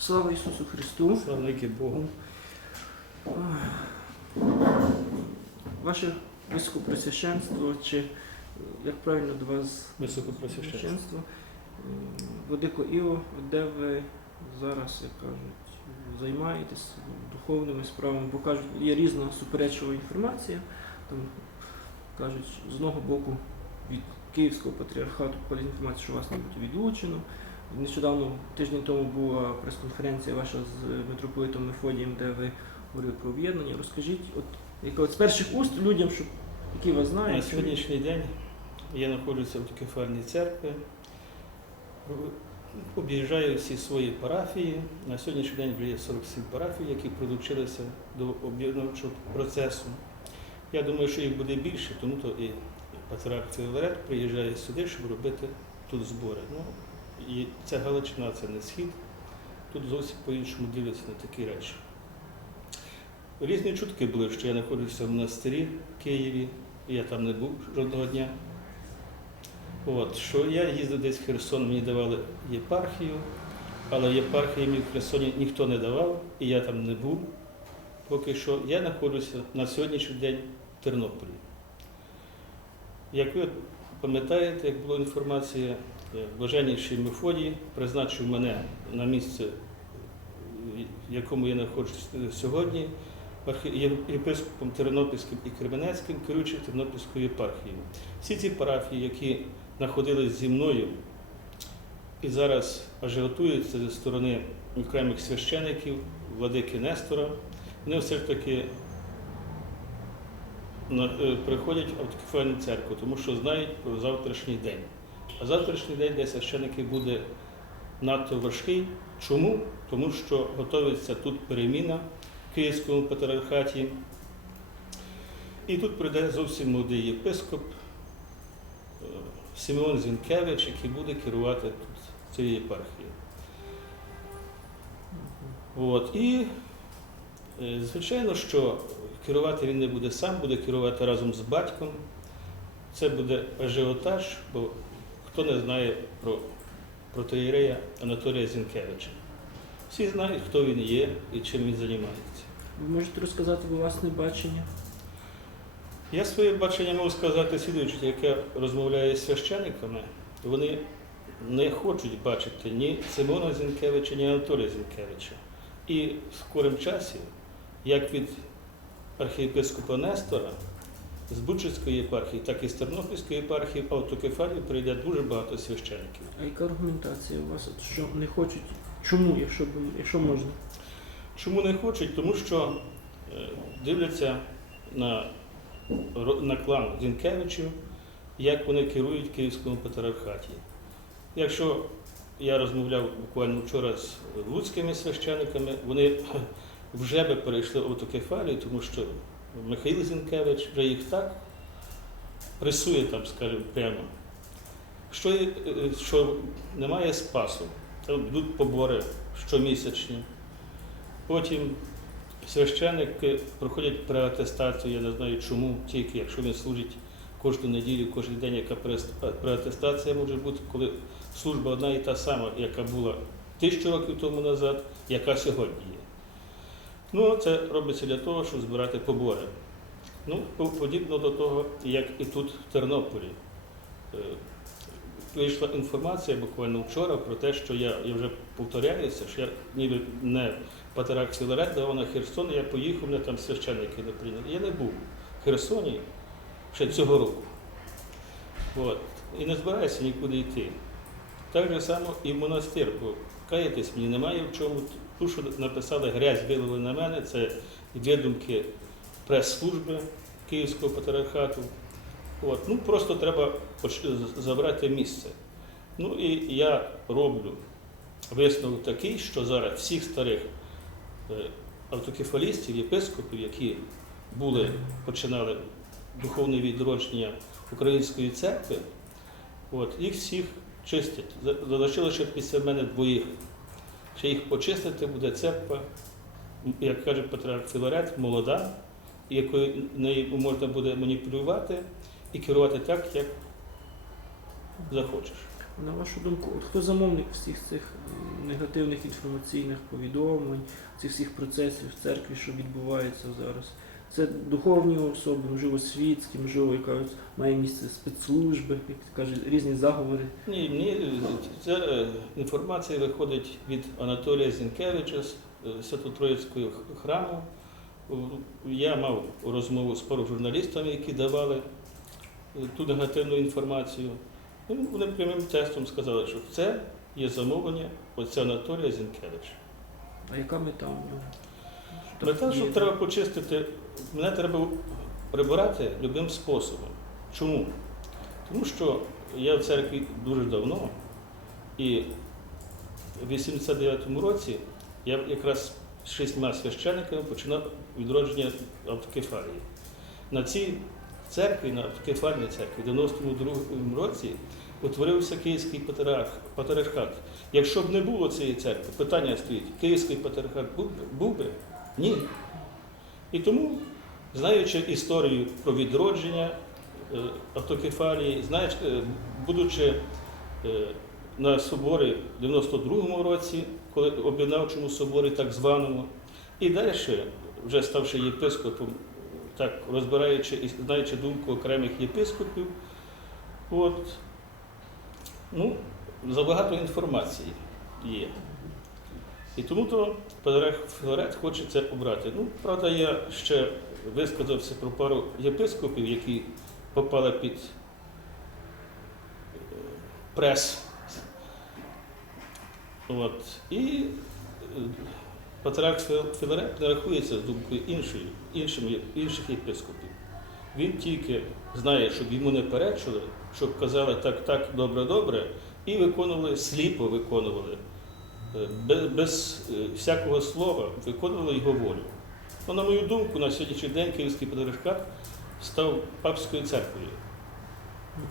Слава Ісусу Христу! Славники Богу. Ваше високопресвященство, чи як правильно до вас Високопросвященство. священство, М, Владико Іо, де ви зараз, як кажуть, займаєтесь духовними справами, бо кажуть, є різна суперечова інформація. Там кажуть, з одного боку від Київського патріархату інформація, що вас мабуть відлучено. Нещодавно тиждень тому була прес-конференція ваша з митрополитом Мефодієм, де ви говорили про об'єднання. Розкажіть, от яка от з перших уст людям, щоб які вас знають. На сьогоднішній день я знаходжуся в Кефальній церкві, об'їжджаю всі свої парафії. На сьогоднішній день вже є 47 парафій, які долучилися до об'єднувачого процесу. Я думаю, що їх буде більше, тому то і патріарх Філарет приїжджає сюди, щоб робити тут збори. Ну, і ця Галичина це не схід. Тут зовсім по-іншому дивляться на такі речі. Різні чутки були, що я знаходжуся в монастирі в Києві, я там не був жодного дня. От, що я їздив десь в Херсон, мені давали єпархію, але єпархії мені в Херсоні ніхто не давав, і я там не був. Поки що я знаходжуся на сьогоднішній день в Тернополі. Як ви пам'ятаєте, як була інформація, блаженніший Мефодій призначив мене на місце, в якому я знаходжусь сьогодні, єпископом Тернопільським і Кременецьким, керуючим Тернопільською єпархією. Всі ці парафії, які знаходились зі мною і зараз ажіотуються зі сторони окремих священиків, владики Нестора, вони все ж таки е, приходять в автокефальну церкву, тому що знають про завтрашній день. А завтрашній день для священиків буде надто важкий. Чому? Тому що готується тут переміна в Київському патріархаті. І тут прийде зовсім молодий єпископ е, Симеон Зінкевич, який буде керувати тут цією єпархією. От. І, е, звичайно, що керувати він не буде сам, буде керувати разом з батьком. Це буде ажіотаж, бо хто не знає про протоєрея Анатолія Зінкевича. Всі знають, хто він є і чим він займається. Ви можете розказати власне бачення? Я своє бачення можу сказати слідуюче, яке розмовляє з священниками, вони не хочуть бачити ні Симона Зінкевича, ні Анатолія Зінкевича. І в скорим часі, як від архієпископа Нестора, з Бучицької єпархії, так і з Тернопільської єпархії в автокефалію прийде дуже багато священників. А яка аргументація у вас? Що не хочуть? Чому, якщо, якщо можна? Чому не хочуть? Тому що е, дивляться на, на клан Зінкевичів, як вони керують Київському патріархаті. Якщо я розмовляв буквально вчора з луцькими священиками, вони вже би перейшли в автокефалію, тому що Михайло Зінкевич вже їх так пресує там, скажімо, прямо, що, е, е, що немає спасу. Там йдуть побори щомісячні. Потім священники проходять преатестацію, я не знаю чому, тільки якщо він служить кожну неділю, кожен день, яка преатестація може бути, коли служба одна і та сама, яка була тисячу років тому назад, яка сьогодні є. Ну, це робиться для того, щоб збирати побори. Ну, подібно до того, як і тут в Тернополі. Е, Вийшла інформація буквально вчора про те, що я, я вже повторяюся, що я ніби не патріарх Філарет давав на Херсон, я поїхав, мене там священники не прийняли. Я не був в Херсоні ще цього року. От. І не збираюся нікуди йти. Так же само і в монастир, бо каятись мені немає в чому. Ту, що написали грязь вилили на мене, це видумки прес-служби Київського патріархату. От. Ну, просто треба забрати місце. Ну і я роблю висновок такий, що зараз всіх старих е, автокефалістів, єпископів, які були, починали духовне відродження Української церкви, от, їх всіх чистять. За- Залишилося ще після мене двоїх. Ще їх почистити буде церква, як каже Патріарх Філарет, молода, якою нею можна буде маніпулювати і керувати так, як захочеш. На вашу думку, от хто замовник всіх цих негативних інформаційних повідомлень, цих всіх процесів в церкві, що відбуваються зараз? Це духовні особи, можливо, світські, можливо, яка має місце спецслужби, як кажуть, різні заговори. Ні, ні, ця е, інформація виходить від Анатолія Зінкевича з е, храму. Я мав розмову з пару журналістами, які давали е, ту негативну інформацію. Ну, Вони прямим тестом сказали, що це є замовлення отця Анатолія Зінкевича. А яка мета у нього? Мета, що треба почистити, мене треба прибирати любим способом. Чому? Тому що я в церкві дуже давно, і в 89-му році я якраз з шістьма священниками починав відродження автокефалії. На цій церкві, на автокефальній церкві, в 92-му році утворився Київський патріарх, патріархат. Якщо б не було цієї церкви, питання стоїть, Київський патріархат? Був би? Ні. І тому, знаючи історію про відродження е, автокефалії, знаючи, е, будучи е, на соборі в 92-му році, коли об'єднавчому соборі так званому, і далі, вже ставши єпископом, так розбираючи і знаючи думку окремих єпископів, от, ну, забагато інформації є. І тому то Філарет хоче це обрати. Ну, правда, я ще висказався про пару єпископів, які попали під е, прес. От. І е, Патріарх Філарет не рахується з думкою іншої, іншим, інших єпископів. Він тільки знає, щоб йому не перечили, щоб казали так, так, добре, добре, і виконували, сліпо виконували без, без е, всякого слова виконували його волю. Ну, на мою думку, на сьогоднішній день Київський патріархат став папською церквою.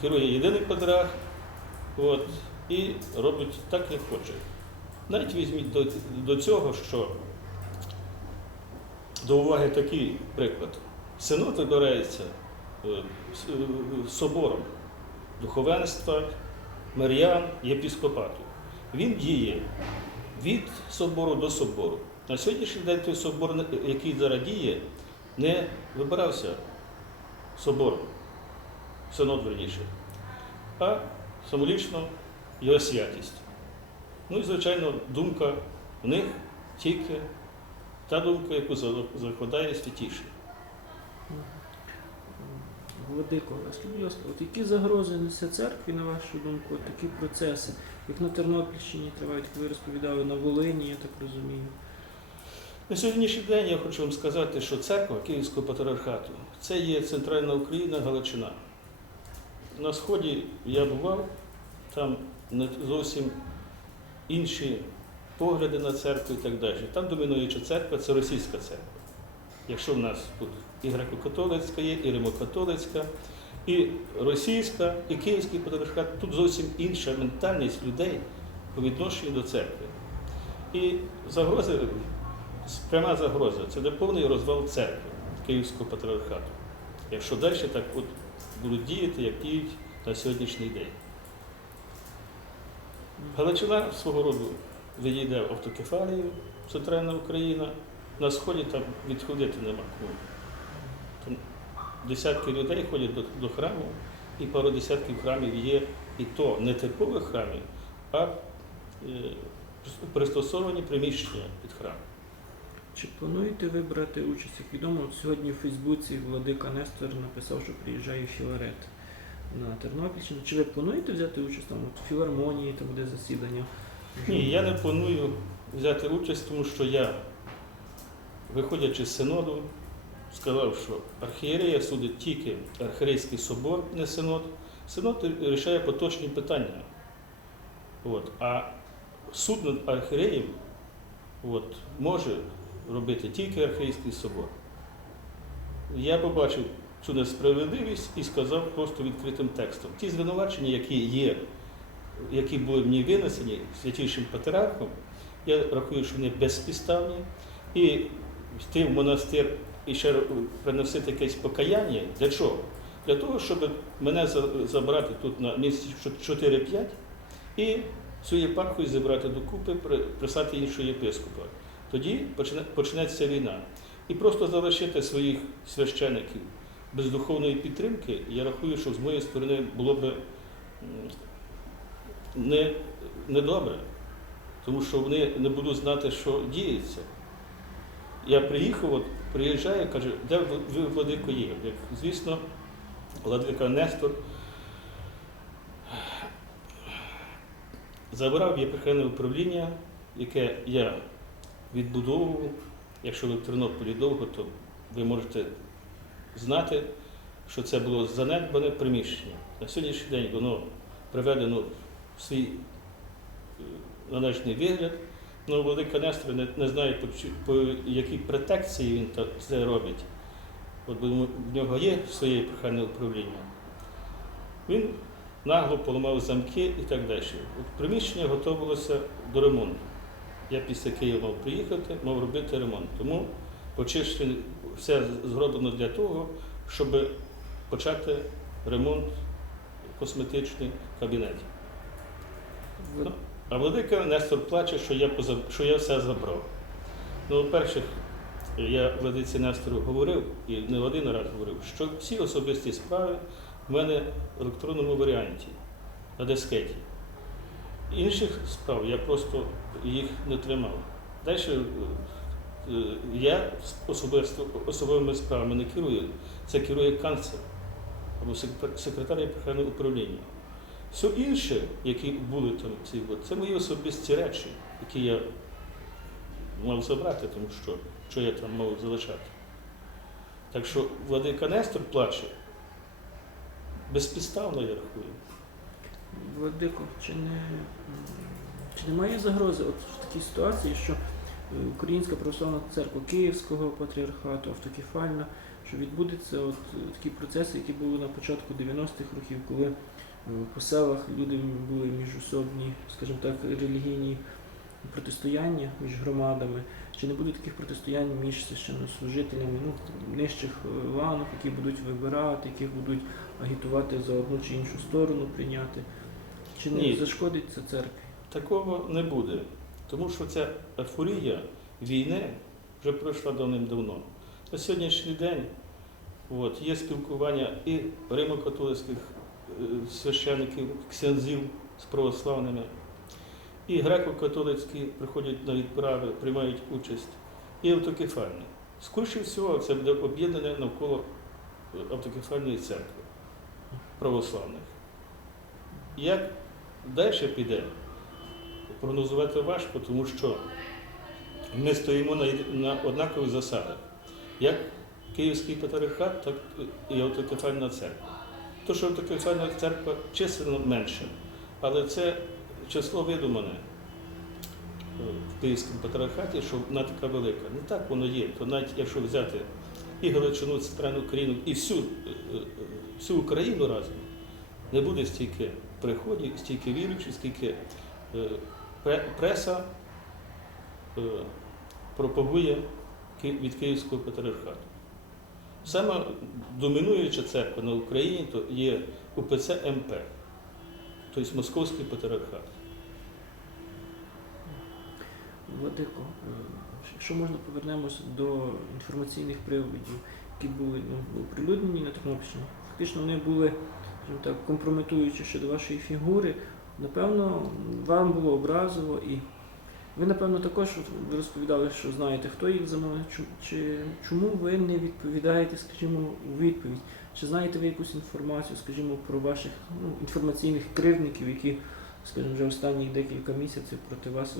Керує єдиний патріарх от, і робить так, як хоче. Навіть візьміть до, до цього, що до уваги такий приклад. Синод вибирається е, с- е, собором духовенства, мирян, єпіскопату. Він діє від собору до собору. На сьогоднішній день той собор, який зараз діє, не вибирався собором, синод верніше, а самолічно його святість. Ну і, звичайно, думка в них тільки та думка, яку за- закладає святіший. Владико, а будь ласка, от які загрози несе церкві, на вашу думку, от такі процеси, як на Тернопільщині тривають, як ви розповідали, на Волині, я так розумію. На сьогоднішній день я хочу вам сказати, що церква Київського патріархату це є центральна Україна, Галичина. На сході я бував, там не зовсім інші погляди на церкву і так далі. Там домінуюча церква це російська церква. Якщо в нас тут і греко-католицька є, і римокатолицька, і російська, і київський патріархат, тут зовсім інша ментальність людей по відношенню до церкви. І загрози пряма загроза це де повний розвал церкви Київського патріархату. Якщо далі так от будуть діяти, як діють на сьогоднішній день. Галичина свого роду відійде в автокефалію, центральна Україна. На сході там відходити нема кому. Там десятки людей ходять до, до храму, і пару десятків храмів є і то не типових храмів, а е, пристосовані приміщення під храм. Чи плануєте ви брати участь? Як відомо, от сьогодні в Фейсбуці Владика Нестор написав, що приїжджає Філарет на Тернопільщину. Чи ви плануєте взяти участь там от, в філармонії, там буде засідання? Ні, я не планую взяти участь, тому що я, виходячи з синоду, сказав, що архієрея судить тільки архірейський собор, не синод. Синод рішає поточні питання. От. А суд над архієреєм от, може робити тільки архірейський собор. Я побачив цю несправедливість і сказав просто відкритим текстом. Ті звинувачення, які є які були мені винесені святішим патріархом, я рахую, що вони безпідставні. І йти в монастир і ще приносити якесь покаяння. Для чого? Для того, щоб мене забрати тут на місяці 4-5 і цю єпархію зібрати докупи, при- прислати іншого єпископа. Тоді почнеться війна. І просто залишити своїх священиків без духовної підтримки, я рахую, що з моєї сторони було б м, не, недобре, тому що вони не будуть знати, що діється. Я приїхав, от, приїжджаю, каже, де ви, владико є? Як, звісно, владика Нестор забрав єпархіальне управління, яке я відбудовував. Якщо ви в Тернополі довго, то ви можете знати, що це було занедбане приміщення. На сьогоднішній день воно приведено в свій е, належний вигляд. Ну, Владика Нестор не, не знаю, по, по якій претекції він це робить. От бо в нього є своє прохальне управління. Він нагло поламав замки і так далі. От приміщення готувалося до ремонту. Я після Києва мав приїхати, мав робити ремонт. Тому почищені, все зроблено для того, щоб почати ремонт косметичний кабінетів. А владика Нестор плаче, що я, позаб- що я все забрав. Ну, по-перше, я владиці Нестору говорив, і не один раз говорив, що всі особисті справи в мене в електронному варіанті на дискеті. Інших справ я просто їх не тримав. Далі е, я особисто особовими справами не керую. Це керує канцлер або секретар- секретар управління. Все інше, які були там, ці, це мої особисті речі, які я мав забрати, тому що, що я там мав залишати. Так що владика Нестор плаче безпідставно, я рахую. Владико, чи не, чи немає загрози от в такій ситуації, що е, Українська православна церква Київського патріархату, автокефальна, що відбудеться от е, такі процеси, які були на початку 90-х років, коли по селах люди були міжособні, скажімо так, релігійні протистояння між громадами. Чи не буде таких протистоянь між священнослужителями ну, нижчих е, ланок, які будуть вибирати, які будуть агітувати за одну чи іншу сторону прийняти? Чи не Ні. зашкодить це церкві? Такого не буде, тому що ця ефорія війни вже пройшла давним-давно. На сьогоднішній день от, є спілкування і римо-католицьких священників, ксензів з православними, і греко-католицькі приходять на відправи, приймають участь, і автокефальні. Скоріше всього, це буде об'єднане навколо е, автокефальної церкви православних. Як далі піде? прогнозувати важко, тому що ми стоїмо на, на однакових засадах. Як Київський патріархат, так і автокефальна церква. То, що автокефальна церква численно менше, але це число видумане в Київському патріархаті, що вона така велика. Не так воно є. То навіть якщо взяти і Галичину, центральну Україну, і всю, е, е, всю Україну разом, не буде стільки приходів, стільки віруючих, стільки е, преса пропагує від Київського патріархату. Саме домінуюча церква на Україні то є УПЦ МП, тобто Московський патріархат. Владико, е, якщо можна повернемося до інформаційних приводів, які були ну, оприлюднені на Тернопільщині, фактично вони були так, компрометуючі щодо вашої фігури. Напевно, вам було образово і ви, напевно, також розповідали, що знаєте, хто їх замовив, чи чому ви не відповідаєте, скажімо, у відповідь? Чи знаєте ви якусь інформацію, скажімо, про ваших ну, інформаційних кривдників, які, скажімо, вже останні декілька місяців проти вас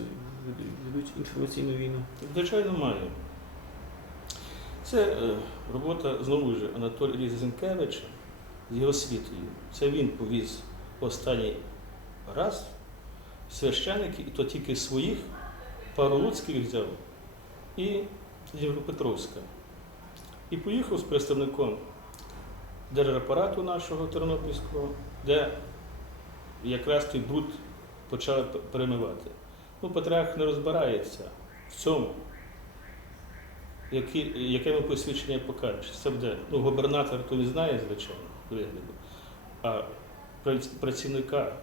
ведуть- ведуть інформаційну війну? Звичайно, маю. Це е, робота знову ж Анатолія Різенкевича з його світою. Це він повіз останній раз священики, і то тільки своїх, пару Луцьких взяв і Дніпропетровська. І поїхав з представником держапарату нашого Тернопільського, де якраз той бруд почали перемивати. Ну, патріарх не розбирається в цьому. Які, яке йому посвідчення покажеш? Це буде. Ну, губернатор то не знає, звичайно, вигляду. А прац- працівника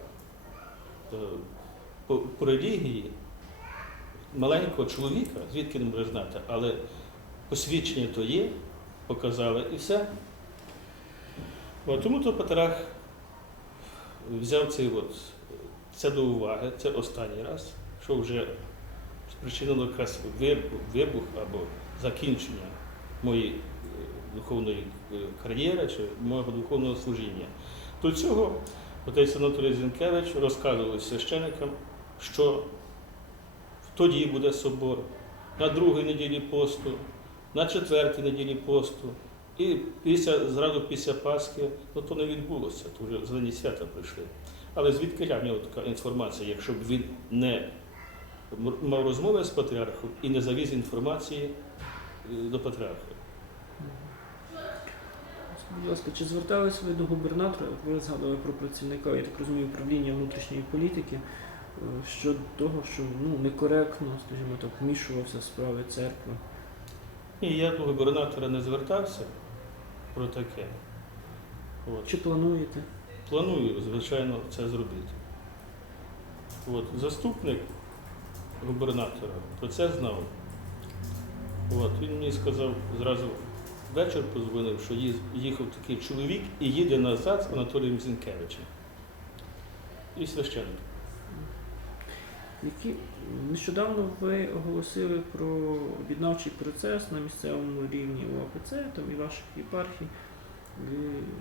е, по, по релігії маленького чоловіка, звідки не може знати, але посвідчення то є, показали і все. От, тому то Патрах взяв цей от, це до уваги, це останній раз, що вже спричинило якраз вибух, або закінчення моєї е, духовної е, кар'єри чи мого духовного служіння. До цього отець Анатолій Зінкевич розказував священикам, що тоді буде собор, на другій неділі посту, на четвертій неділі посту. І після, зразу після Пасхи, ну то не відбулося, то вже зелені свята прийшли. Але звідки в нього така інформація, якщо б він не мав розмови з патріархом і не завіз інформації е, до патріарха? Будь ласка, чи звертались ви до губернатора? Ви згадували про працівника, я так розумію, управління внутрішньої політики щодо того, що ну, некоректно, скажімо так, вмішувався в справи церкви. Ні, я до губернатора не звертався про таке. От. Чи плануєте? Планую, звичайно, це зробити. От. Заступник губернатора про це знав. От. Він мені сказав зразу вечір позвонив, що їхав такий чоловік і їде назад з Анатолієм Зінкевичем. І священник. Які нещодавно ви оголосили про об'єднавчий процес на місцевому рівні УАПЦ там і ваших єпархій.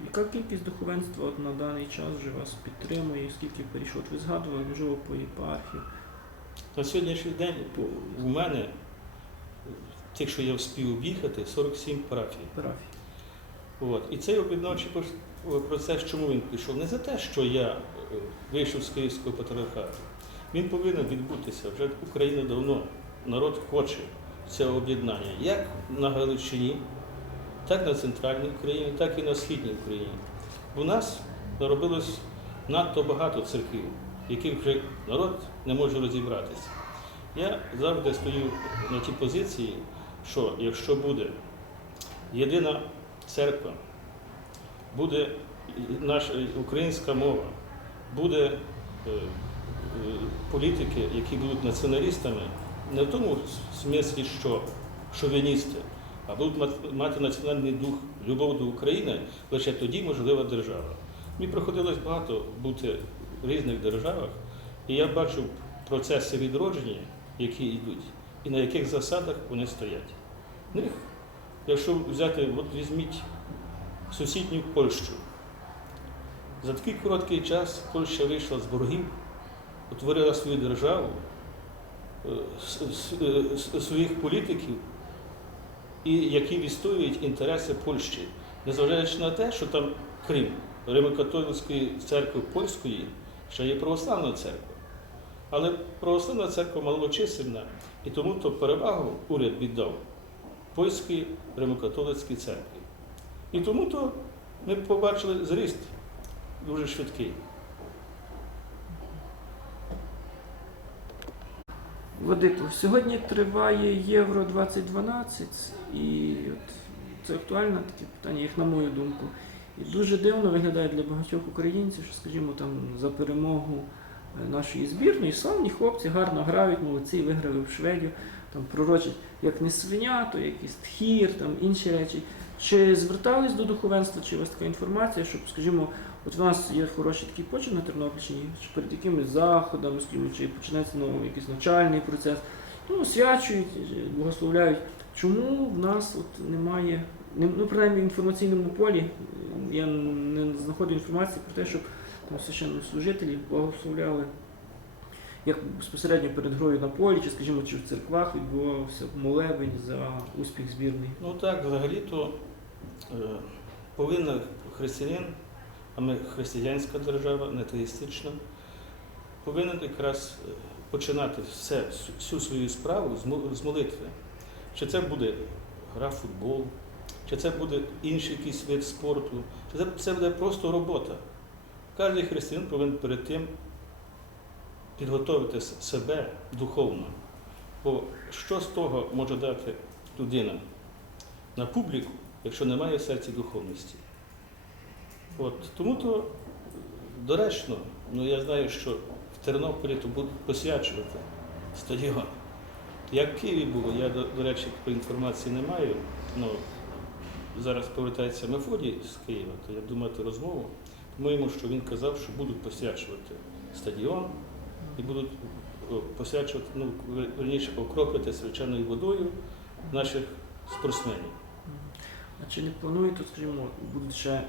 Яка кількість духовенства от на даний час вже вас підтримує? Скільки перейшло? От Ви згадували, можливо, по єпархії? На сьогоднішній день у мене, тих, що я встиг об'їхати, 47 парафій. Парафії. От. І цей об'єднавчий процес, чому він пішов? Не за те, що я е, вийшов з Київського патріархату. Він повинен відбутися. Вже Україна давно, народ хоче цього об'єднання. Як на Галичині, так на центральній Україні, так і на східній Україні. У нас наробилось надто багато церквів, яких вже народ не може розібратися. Я завжди стою на тій позиції, що якщо буде єдина церква, буде наша українська мова, буде е, політики, які будуть націоналістами, не в тому смислі, що шовіністи, а будуть мати національний дух, любов до України, лише тоді можлива держава. Мені приходилось багато бути в різних державах, і я бачу процеси відродження, які йдуть, і на яких засадах вони стоять. В них, якщо взяти, от візьміть сусідню Польщу. За такий короткий час Польща вийшла з боргів, утворила свою державу, е, е, своїх політиків, і які відстоюють інтереси Польщі, незважаючи на те, що там, крім Римокатолицької церкви польської, ще є православна церква. Але православна церква малочисельна, і тому то перевагу уряд віддав польській римокатолицькій церкві. І тому то ми побачили зріст дуже швидкий. Владико, сьогодні триває Євро 2012, і от це актуальне таке питання, як на мою думку. І дуже дивно виглядає для багатьох українців, що, скажімо, там за перемогу е, нашої збірної, славні хлопці гарно грають, молодці, виграли в Шведію, там пророчать як не свиня, то якийсь тхір, там інші речі. Чи звертались до духовенства, чи у вас така інформація, щоб, скажімо, от в нас є хороший такий почин на Тернопільщині, що перед якимись заходами, скажімо, чи починається ну, якийсь навчальний процес, ну, освячують, благословляють. Чому в нас от немає, ну, принаймні в інформаційному полі, я не знаходжу інформації про те, щоб там священнослужителі благословляли як безпосередньо перед грою на полі, чи, скажімо, чи в церквах відбувався молебень за успіх збірної. Ну так, взагалі-то е, повинен християнин, а ми християнська держава, не теїстична, повинен якраз е, починати все, всю свою справу з молитви. Чи це буде гра в футбол, чи це буде інший якийсь вид спорту, чи це, це буде просто робота. Кожен християнин повинен перед тим підготовити себе духовно. Бо що з того може дати людина на публіку, якщо немає в серці духовності? От, тому то доречно, ну я знаю, що в Тернополі то будуть посвячувати стадіон. Як в Києві було, я, до, до речі, такої інформації не маю. Ну, зараз повертається Мефодій з Києва, то я думаю, ту розмову. По-моєму, що він казав, що будуть посвячувати стадіон і будуть посвячувати, ну, вер- верніше, окроплювати свяченою водою наших спортсменів. А чи не плануєте, скажімо, ще е,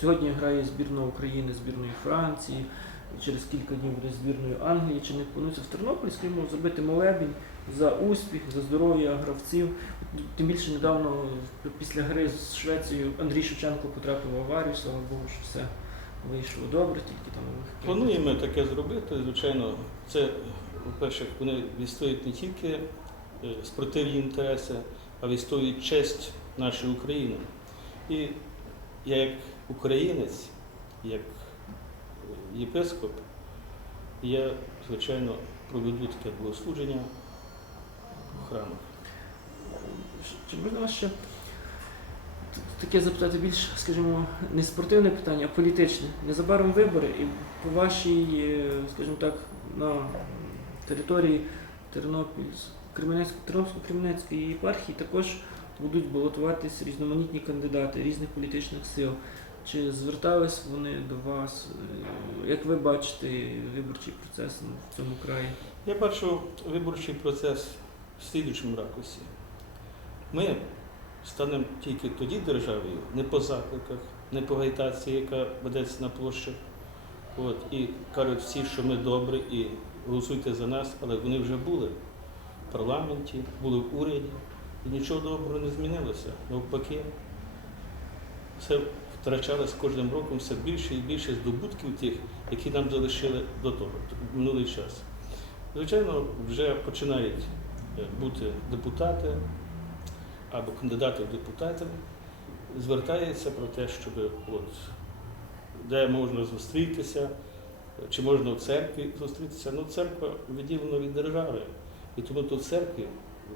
сьогодні грає збірна України, збірної Франції, через кілька днів буде збірною Англії. Чи не планується в Тернополі, скажімо, зробити молебень за успіх, за здоров'я гравців? Тим більше недавно після гри з Швецією Андрій Шевченко потрапив в аварію, слава Богу, що все вийшло добре, тільки там. Плануємо таке зробити. Звичайно, це, по-перше, вони відстоюють не тільки е, спортивні інтереси, а відстоюють честь нашої України. І я як українець, як е, єпископ, я, звичайно, проведу таке богослуження в храмах. Чи можна вас ще таке запитати більш, скажімо, не спортивне питання, а політичне? Незабаром вибори, і по вашій, е, скажімо так, на території Тернопільсько-Кременецької єпархії також будуть балотуватись різноманітні кандидати різних політичних сил. Чи звертались вони до вас? Е, Як ви бачите виборчий процес в цьому краї? Я бачу виборчий процес в слідучому ракурсі. Ми станемо тільки тоді державою, не по закликах, не по агітації, яка ведеться на площах. От, і кажуть всі, що ми добрі і голосуйте за нас, але вони вже були парламенті, були в уряді, і нічого доброго не змінилося. Навпаки, все втрачали з кожним роком все більше і більше здобутків тих, які нам залишили до того, в минулий час. Звичайно, вже починають е, бути депутати або кандидати в депутати, звертаються про те, щоб от, де можна зустрітися, чи можна в церкві зустрітися. Ну, церква відділена від держави, і тому до церкви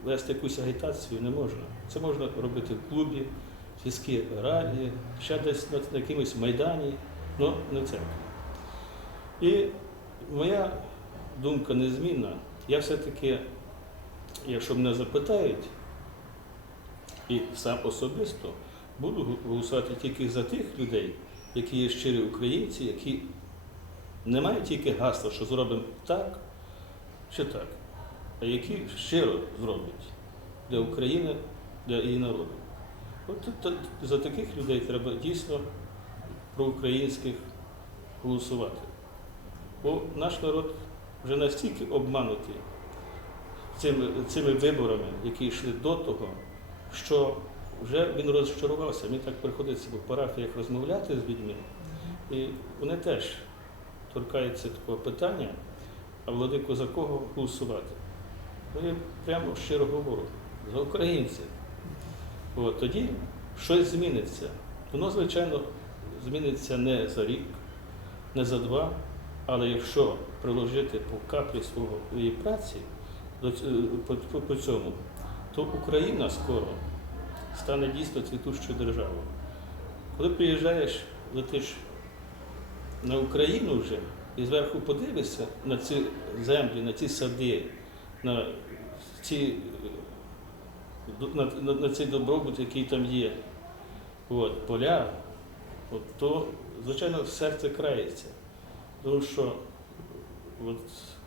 вести якусь агітацію не можна. Це можна робити в клубі, в сільській раді, ще десь на, якомусь майдані, але не в церкві. І моя думка незмінна. Я все-таки, якщо мене запитають, і сам особисто буду голосувати тільки за тих людей, які є щирі українці, які не мають тільки гасла, що зробимо так чи так, які щиро зроблять для України, для її народу. От за таких людей треба дійсно проукраїнських голосувати. Бо наш народ вже настільки обманутий цими, цими виборами, які йшли до того, що вже він розчарувався. Мені так приходиться по парафіях розмовляти з людьми, і вони теж торкаються такого питання, а владику за кого голосувати? Я прямо щиро говорю, за українців. От, тоді щось зміниться. Воно, звичайно, зміниться не за рік, не за два, але якщо приложити по каплі свого її праці по, по цьому, то Україна скоро стане дійсно цвітущою державою. Коли приїжджаєш, летиш на Україну вже і зверху подивишся на ці землі, на ці сади, на ці на, на, на цей добробут, який там є, от, поля, от, то, звичайно, серце крається. Тому що от,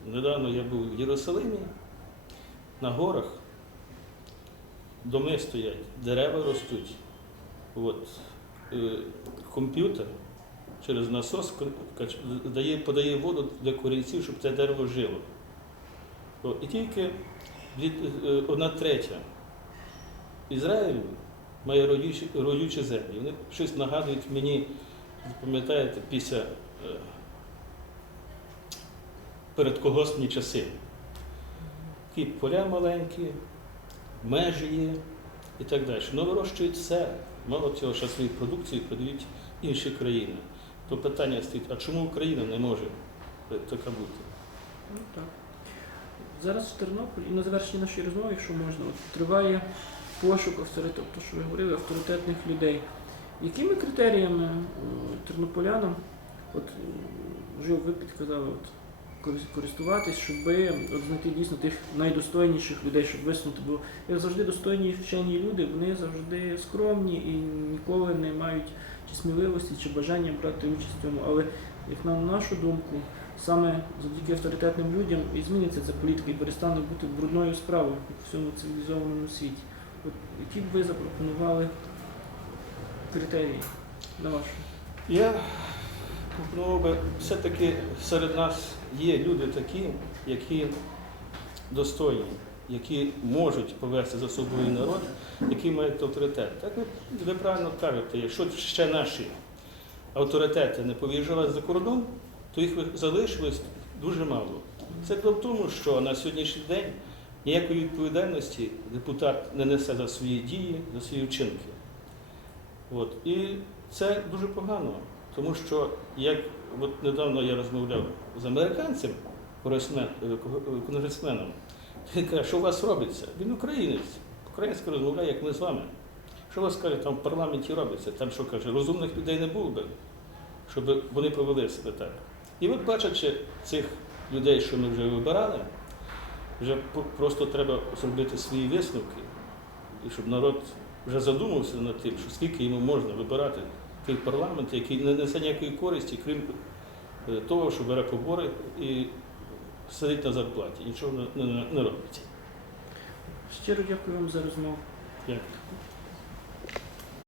недавно я був в Єрусалимі, на горах доми стоять, дерева ростуть. От, е, комп'ютер через насос дає, подає воду для корінців, щоб це дерево жило. І тільки е, одна третя Ізраїлю має родючі, родючі землі. Вони щось нагадують мені, пам'ятаєте, після е, передколгоспні часи. Такі поля маленькі, межі є і так далі. Ну, вирощують все. Мало цього, що свою продукцію продають інші країни. То питання стоїть, а чому Україна не може е, така бути? Ну так. Зараз в Тернополі і на завершенні нашої розмови, якщо можна, от, триває пошук авторитету, тобто, що ви говорили, авторитетних людей. Якими критеріями е, тернополянам, от вже ви підказали, от, користуватись, щоб от знайти дійсно тих найдостойніших людей, щоб висунути. Бо як завжди достойні вчені люди, вони завжди скромні і ніколи не мають чи сміливості, чи бажання брати участь в цьому. Але як на нашу думку, саме завдяки авторитетним людям і зміниться ця політика і перестане бути брудною справою у всьому цивілізованому світі. От які б ви запропонували критерії на вашу? Я пропонував би, все-таки серед нас є люди такі, які достойні, які можуть повести за собою народ, які мають авторитет. Так ви, ви правильно кажете, якщо ще наші авторитети не повіїжджали за кордон, то їх залишилось дуже мало. Це в тому, що на сьогоднішній день ніякої відповідальності депутат не несе за свої дії, за свої вчинки. От. І це дуже погано, тому що як от недавно я розмовляв з американцем, е, ко- конгресменом, він каже, що у вас робиться? Він українець, українською розмовляє, як ми з вами. Що у вас каже, там в парламенті робиться? Там що каже, розумних людей не було би, щоб вони повели себе так. І от бачачи цих людей, що ми вже вибирали, вже просто треба зробити свої висновки, і щоб народ вже задумався над тим, що скільки йому можна вибирати той парламент, який не несе ніякої користі, крім е, того, що бере побори і сидить на зарплаті, нічого не, робить. Щиро дякую вам за розмову. Дякую.